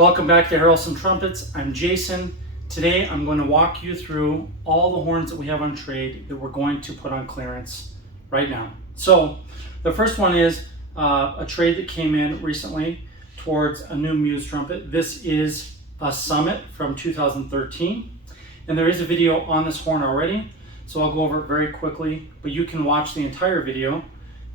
Welcome back to Harrelson Trumpets. I'm Jason. Today I'm going to walk you through all the horns that we have on trade that we're going to put on clearance right now. So the first one is a trade that came in recently towards a new Muse trumpet. This is a Summit from 2013, and there is a video on this horn already, so I'll go over it very quickly, but you can watch the entire video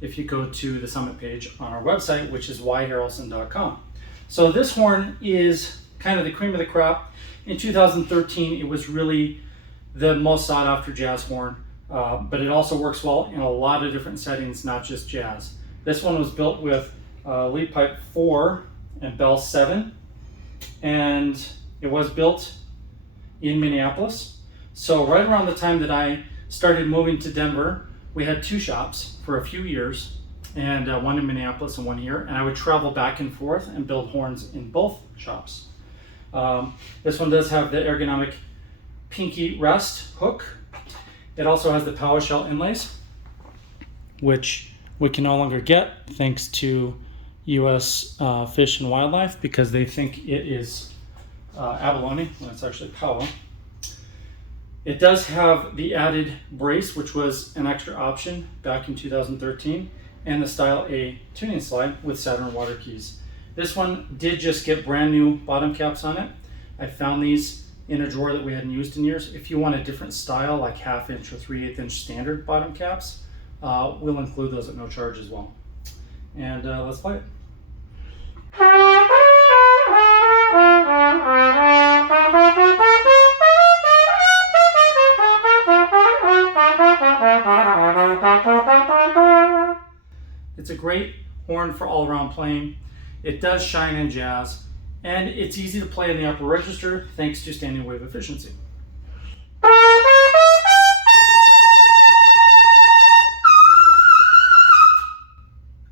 if you go to the Summit page on our website, which is yharrelson.com. So this horn is kind of the cream of the crop. In 2013, it was really the most sought after jazz horn, but it also works well in a lot of different settings, not just jazz. This one was built with lead pipe 4 and bell 7, and it was built in Minneapolis. So right around the time that I started moving to Denver, we had two shops for a few years, and one in Minneapolis and one here, and I would travel back and forth and build horns in both shops. This one does have the ergonomic pinky rest hook. It also has the power shell inlays, which we can no longer get thanks to U.S. Fish and Wildlife, because they think it is abalone when it's actually power. It does have the added brace, which was an extra option back in 2013, and the Style A tuning slide with Saturn water keys. This one did just get brand new bottom caps on it. I found these in a drawer that we hadn't used in years. If you want a different style, like 1/2 inch or 3/8 inch standard bottom caps, we'll include those at no charge as well. And let's play it. It's a great horn for all-around playing. It does shine in jazz, and it's easy to play in the upper register thanks to standing wave efficiency.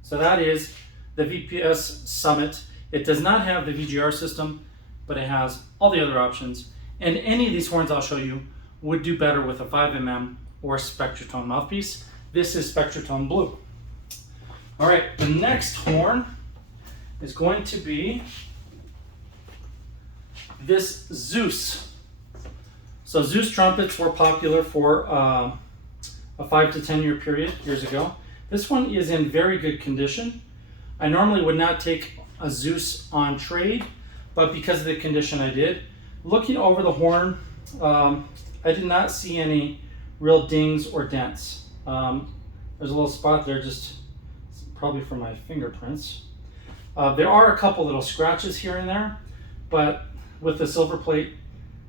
So that is the VPS Summit. It does not have the VGR system, but it has all the other options. And any of these horns I'll show you would do better with a 5mm or Spectratone mouthpiece. This is Spectratone Blue. All right, the next horn is going to be this Zeus. So Zeus trumpets were popular for a 5 to 10 year period years ago. This one is in very good condition. I normally would not take a Zeus on trade, but because of the condition I did. Looking over the horn, I did not see any real dings or dents. There's a little spot there, just probably from my fingerprints. There are a couple little scratches here and there, but with the silver plate,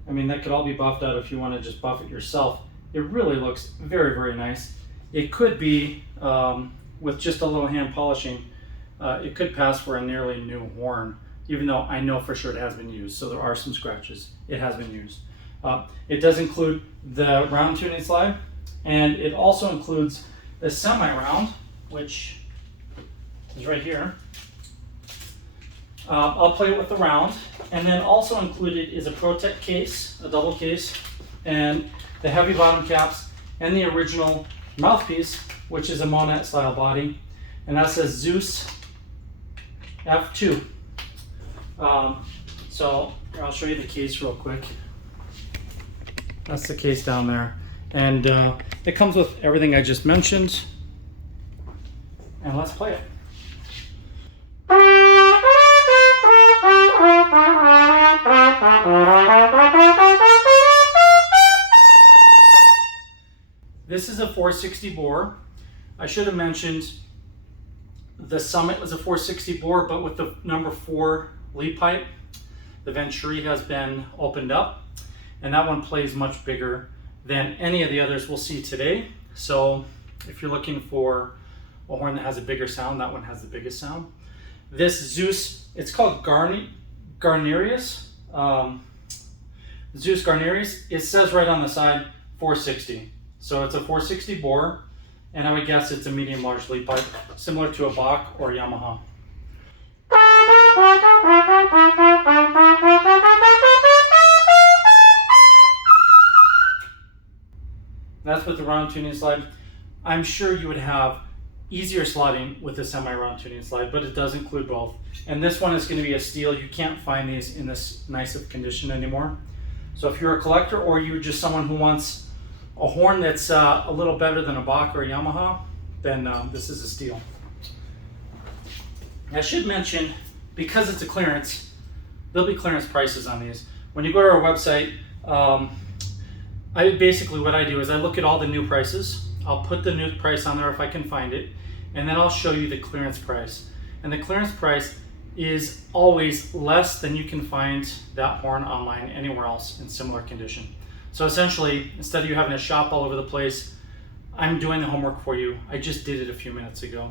I mean, that could all be buffed out if you want to just buff it yourself. It really looks very, very nice. It could be, with just a little hand polishing, it could pass for a nearly new horn, even though I know for sure it has been used. So there are some scratches. It has been used. It does include the round tuning slide, and it also includes the semi-round, which is right here. I'll play it with the round, and then also included is a Protect case, a double case, and the heavy bottom caps, and the original mouthpiece, which is a Monette style body, and that says Zeus F2. So I'll show you the case real quick. That's the case down there, and it comes with everything I just mentioned. And let's play it. This is a 460 bore. I should have mentioned the Summit was a 460 bore, but with the number 4 lead pipe, the venturi has been opened up, and that one plays much bigger than any of the others we'll see today. So if you're looking for a horn that has a bigger sound, that one has the biggest sound. This Zeus, it's called Garnerius. Zeus Garnerius, it says right on the side 460. So it's a 460 bore, and I would guess it's a medium-large lead pipe, similar to a Bach or a Yamaha. That's with the round tuning slide. I'm sure you would have easier slotting with the semi-round tuning slide, but it does include both. And this one is going to be a steal. You can't find these in this nice of condition anymore. So if you're a collector or you're just someone who wants a horn that's a little better than a Bach or a Yamaha, then this is a steal. I should mention, because it's a clearance, there'll be clearance prices on these. When you go to our website, what I do is I look at all the new prices. I'll put the new price on there if I can find it, and then I'll show you the clearance price. And the clearance price is always less than you can find that horn online anywhere else in similar condition. So essentially, instead of you having to shop all over the place, I'm doing the homework for you. I just did it a few minutes ago,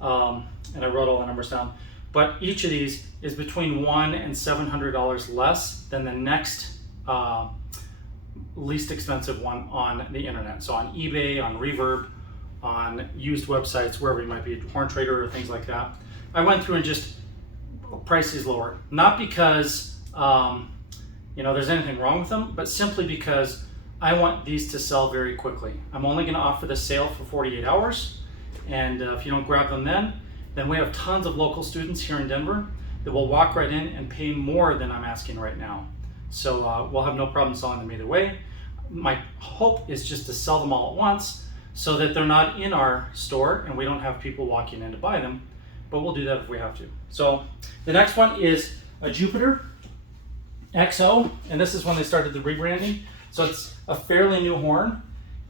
and I wrote all the numbers down. But each of these is between $100 and $700 less than the next least expensive one on the internet. So on eBay, on Reverb, on used websites, wherever you might be, Horn Trader or things like that. I went through and just price these lower. Not because there's anything wrong with them, but simply because I want these to sell very quickly. I'm only going to offer the sale for 48 hours, and if you don't grab them then we have tons of local students here in Denver that will walk right in and pay more than I'm asking right now. So we'll have no problem selling them either way. My hope is just to sell them all at once so that they're not in our store and we don't have people walking in to buy them, but we'll do that if we have to. So the next one is a Jupiter XO, and this is when they started the rebranding. So it's a fairly new horn.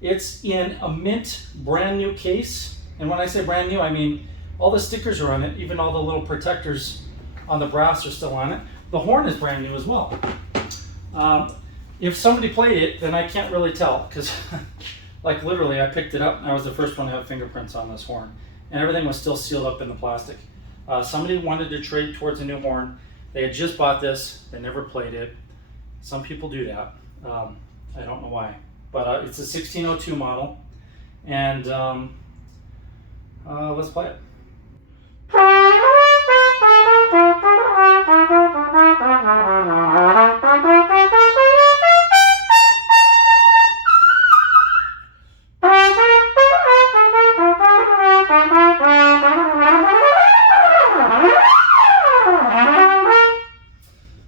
It's in a mint brand new case. And when I say brand new, I mean all the stickers are on it, even all the little protectors on the brass are still on it. The horn is brand new as well. If somebody played it, then I can't really tell, because like literally I picked it up and I was the first one to have fingerprints on this horn, and everything was still sealed up in the plastic. Somebody wanted to trade towards a new horn. They had just bought this, they never played it. Some people do that. I don't know why, but it's a 1602 model, and let's play it.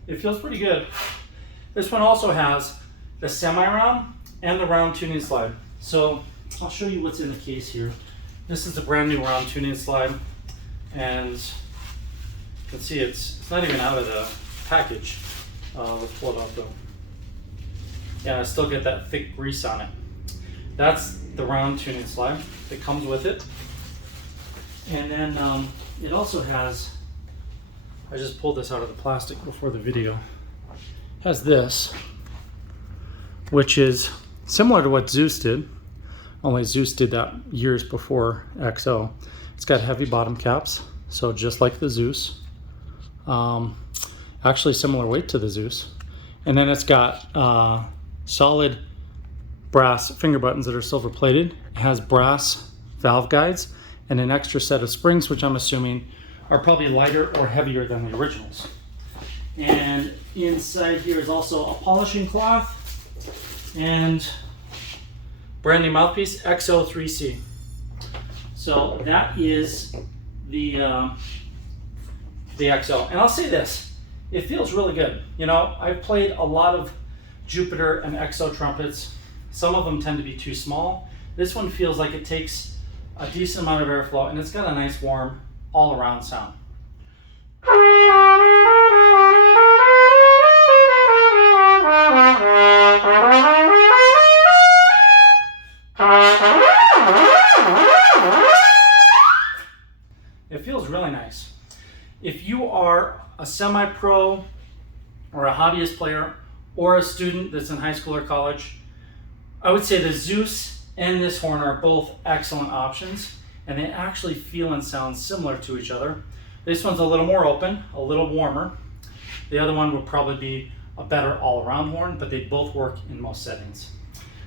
It feels pretty good. This one also has the semi-round and the round tuning slide. So I'll show you what's in the case here. This is the brand new round tuning slide, and you can see it's not even out of the package. Let's pull it out though. Yeah, I still get that thick grease on it. That's the round tuning slide that comes with it. And then it also has, I just pulled this out of the plastic before the video, has this, which is similar to what Zeus did, only Zeus did that years before XO. It's got heavy bottom caps, so just like the Zeus. Actually similar weight to the Zeus. And then it's got solid brass finger buttons that are silver plated. It has brass valve guides and an extra set of springs, which I'm assuming are probably lighter or heavier than the originals. And inside here is also a polishing cloth and brand new mouthpiece, XO3C. So that is the XO. And I'll say this, it feels really good. You know, I've played a lot of Jupiter and XO trumpets. Some of them tend to be too small. This one feels like it takes a decent amount of airflow, and it's got a nice warm all around sound. It feels really nice. If you are a semi-pro or a hobbyist player or a student that's in high school or college, I would say the Zeus and this horn are both excellent options, and they actually feel and sound similar to each other. This one's a little more open, a little warmer. The other one would probably be a better all-around horn, but they both work in most settings.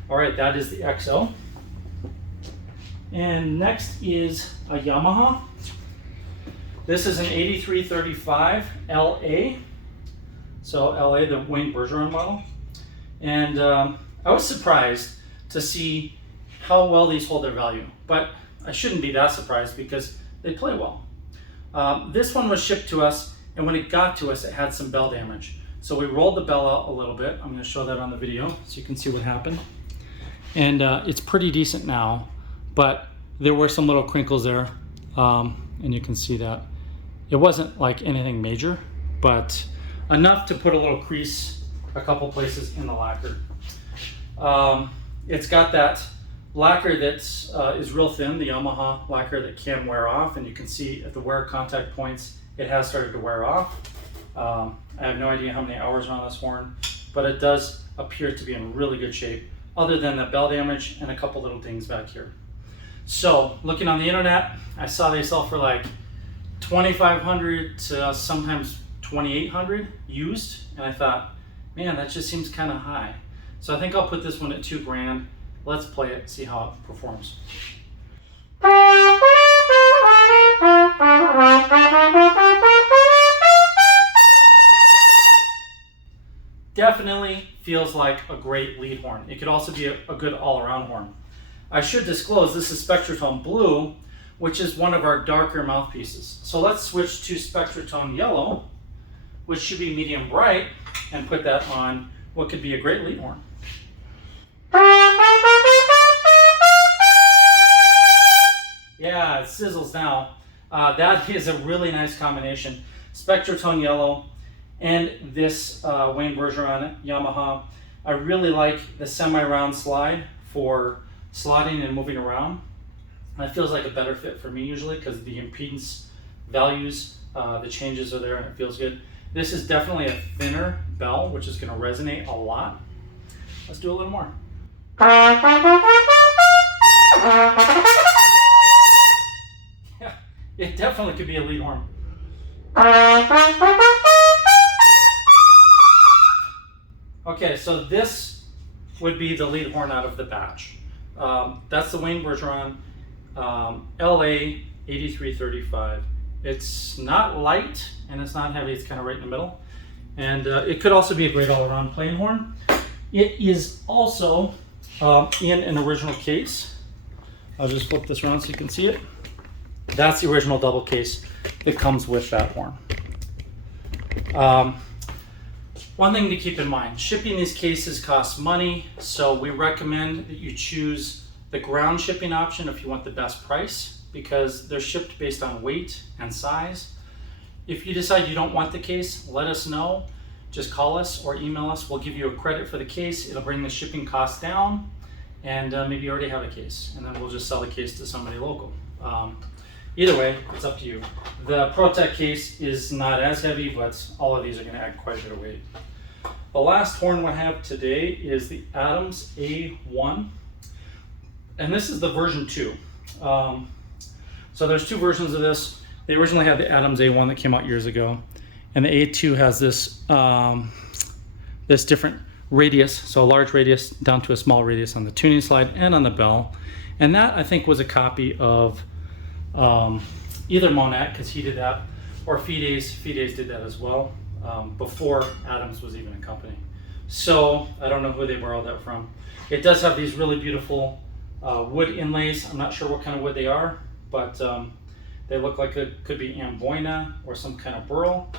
All right, that is the XO. And next is a Yamaha. This is an 8335 LA. So LA, the Wayne Bergeron model. And I was surprised to see how well these hold their value. But I shouldn't be that surprised because they play well. This one was shipped to us, and when it got to us, it had some bell damage. So we rolled the bell out a little bit. I'm going to show that on the video so you can see what happened. And it's pretty decent now, but there were some little crinkles there, and you can see that. It wasn't like anything major, but enough to put a little crease a couple places in the lacquer. It's got that lacquer that is real thin, the Yamaha lacquer that can wear off, and you can see at the wear contact points it has started to wear off. I have no idea how many hours are on this horn, but it does appear to be in really good shape, other than the bell damage and a couple little dings back here. So looking on the internet, I saw they sell for like $2,500 to sometimes $2,800 used, and I thought, man, that just seems kind of high. So I think I'll put this one at $2,000. Let's play it, see how it performs. Definitely feels like a great lead horn. It could also be a good all-around horn. I should disclose this is Spectratone Blue, which is one of our darker mouthpieces. So let's switch to Spectratone Yellow, which should be medium bright, and put that on what could be a great lead horn. Yeah, it sizzles now. That is a really nice combination. Spectratone Yellow and this Wayne Bergeron Yamaha. I really like the semi-round slide for slotting and moving around. That feels like a better fit for me usually because the impedance values, the changes are there and it feels good. This is definitely a thinner bell, which is going to resonate a lot. Let's do a little more. Yeah, it definitely could be a lead horn. Okay, so this would be the lead horn out of the batch. That's the Wayne Bergeron LA 8335. It's not light and it's not heavy, it's kind of right in the middle. And it could also be a great all-around playing horn. It is also in an original case. I'll just flip this around so you can see it. That's the original double case that comes with that horn. One thing to keep in mind, shipping these cases costs money, so we recommend that you choose the ground shipping option if you want the best price, because they're shipped based on weight and size. If you decide you don't want the case, let us know. Just call us or email us. We'll give you a credit for the case. It'll bring the shipping costs down, and maybe you already have a case, and then we'll just sell the case to somebody local. Either way, it's up to you. The ProTech case is not as heavy, but all of these are going to add quite a bit of weight. The last horn we have today is the Adams A1, and this is the version 2. So there's two versions of this. They originally had the Adams A1 that came out years ago, and the A2 has this this different radius, so a large radius down to a small radius on the tuning slide and on the bell, and that I think was a copy of either Monat, because he did that, or Fides. Fides did that as well before Adams was even a company. So I don't know who they borrowed that from. It does have these really beautiful wood inlays. I'm not sure what kind of wood they are, but they look like it could be amboina or some kind of burl.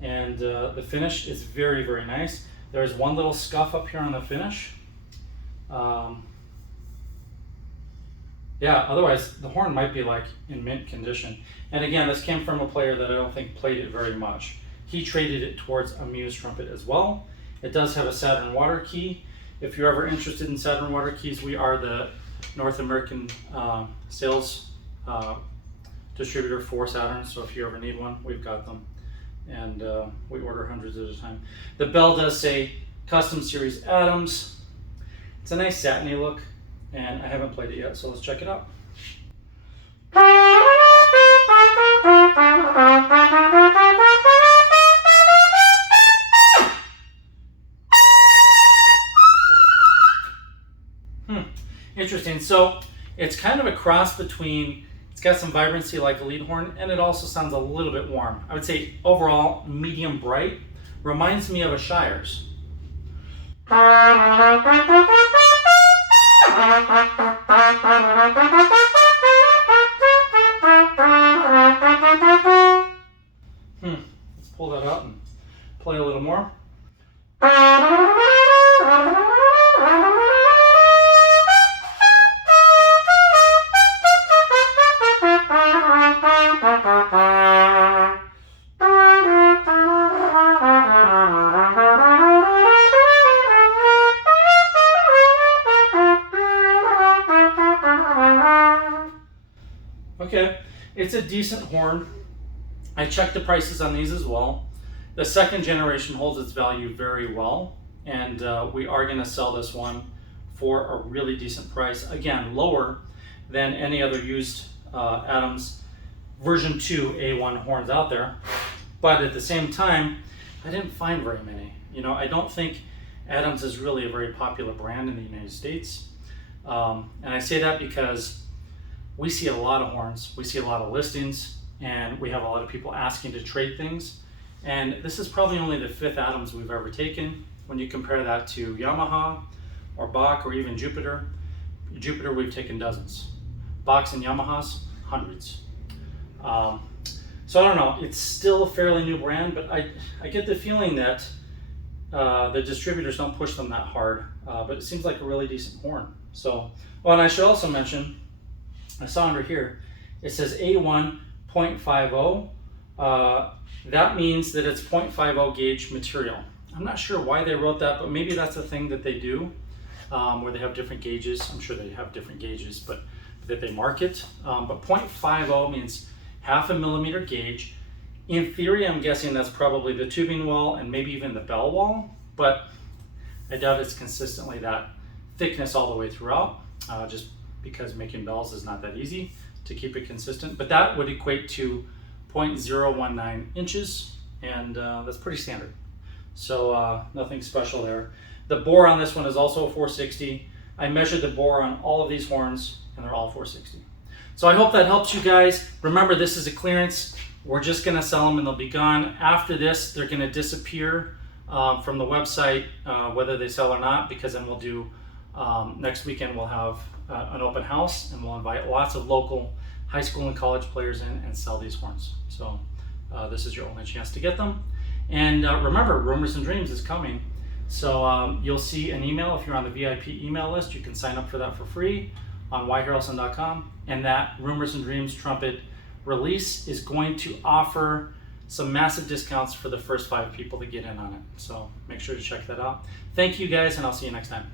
And the finish is very, very nice. There's one little scuff up here on the finish. Yeah, otherwise the horn might be like in mint condition. And again, this came from a player that I don't think played it very much. He traded it towards a Muse trumpet as well. It does have a Saturn water key. If you're ever interested in Saturn water keys, we are the North American sales distributor for Saturn. So if you ever need one, we've got them. And we order hundreds at a time. The bell does say Custom Series Adams. It's a nice satiny look, and I haven't played it yet, so let's check it out. Interesting. So it's kind of a cross between, it's got some vibrancy like a lead horn, and it also sounds a little bit warm. I would say overall medium bright. Reminds me of a Shires. more. Okay, it's a decent horn. I checked the prices on these as well. The second generation holds its value very well, and we are going to sell this one for a really decent price. Again, lower than any other used Adams version 2 A1 horns out there. But at the same time, I didn't find very many. You know, I don't think Adams is really a very popular brand in the United States. And I say that because we see a lot of horns, we see a lot of listings, and we have a lot of people asking to trade things. And this is probably only the 5th Adams we've ever taken. When you compare that to Yamaha or Bach or even Jupiter, we've taken dozens. Bachs and Yamahas, hundreds. So I don't know, it's still a fairly new brand, but I get the feeling that the distributors don't push them that hard, but it seems like a really decent horn. So, well, and I should also mention, I saw under here, it says A1 0.50. That means that it's 0.50 gauge material. I'm not sure why they wrote that, but maybe that's a thing that they do, where they have different gauges. I'm sure they have different gauges, but that they market. But 0.50 means 0.5 millimeter gauge. In theory, I'm guessing that's probably the tubing wall and maybe even the bell wall, but I doubt it's consistently that thickness all the way throughout, just because making bells is not that easy to keep it consistent. But that would equate to 0.019 inches, and that's pretty standard. So nothing special there. The bore on this one is also a 460. I measured the bore on all of these horns, and they're all 460. So I hope that helps you guys. Remember, this is a clearance. We're just gonna sell them and they'll be gone. After this, they're gonna disappear from the website, whether they sell or not, because then we'll do, next weekend we'll have an open house, and we'll invite lots of local high school and college players in and sell these horns. So this is your only chance to get them. And remember, Rumors and Dreams is coming. So you'll see an email if you're on the VIP email list. You can sign up for that for free on yharrelson.com. And that Rumors and Dreams trumpet release is going to offer some massive discounts for the first 5 people to get in on it. So make sure to check that out. Thank you guys, and I'll see you next time.